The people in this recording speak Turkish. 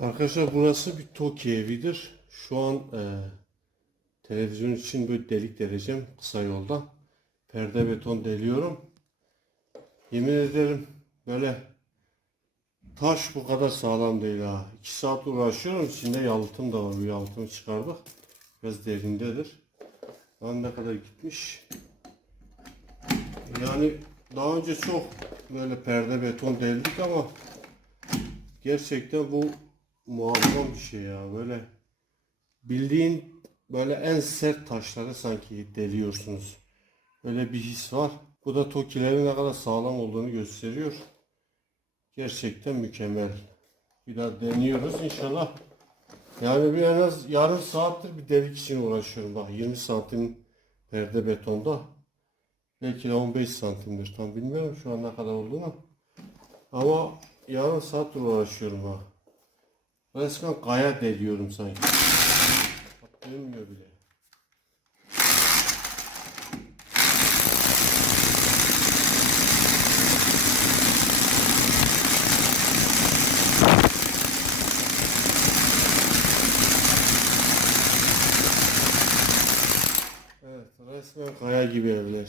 Arkadaşlar burası bir TOKİ evidir. Şu an e, televizyon için böyle delik deleceğim kısa yolda. Perde beton deliyorum. Yemin ederim böyle taş bu kadar sağlam değil ha. 2 saat uğraşıyorum. İçinde yalıtım da var. Bu yalıtımı çıkardık. Biraz derindedir. Lan ne kadar gitmiş. Yani daha önce çok böyle perde beton deldik ama gerçekten bu muazzam bir şey ya. Böyle bildiğin böyle en sert taşları sanki deliyorsunuz. Öyle bir his var. Bu da tokilerin ne kadar sağlam olduğunu gösteriyor. Gerçekten mükemmel. Bir daha deniyoruz inşallah. Yani bir en az yarım saattir bir delik için uğraşıyorum. Bak 20 santim perde betonda. Belki de 15 santimdir. Tam bilmiyorum şu an ne kadar olduğunu. Ama yarım saattir uğraşıyorum ha. Resmen kaya deliyorum sanki. Bak bile. Evet resmen kaya gibi evler.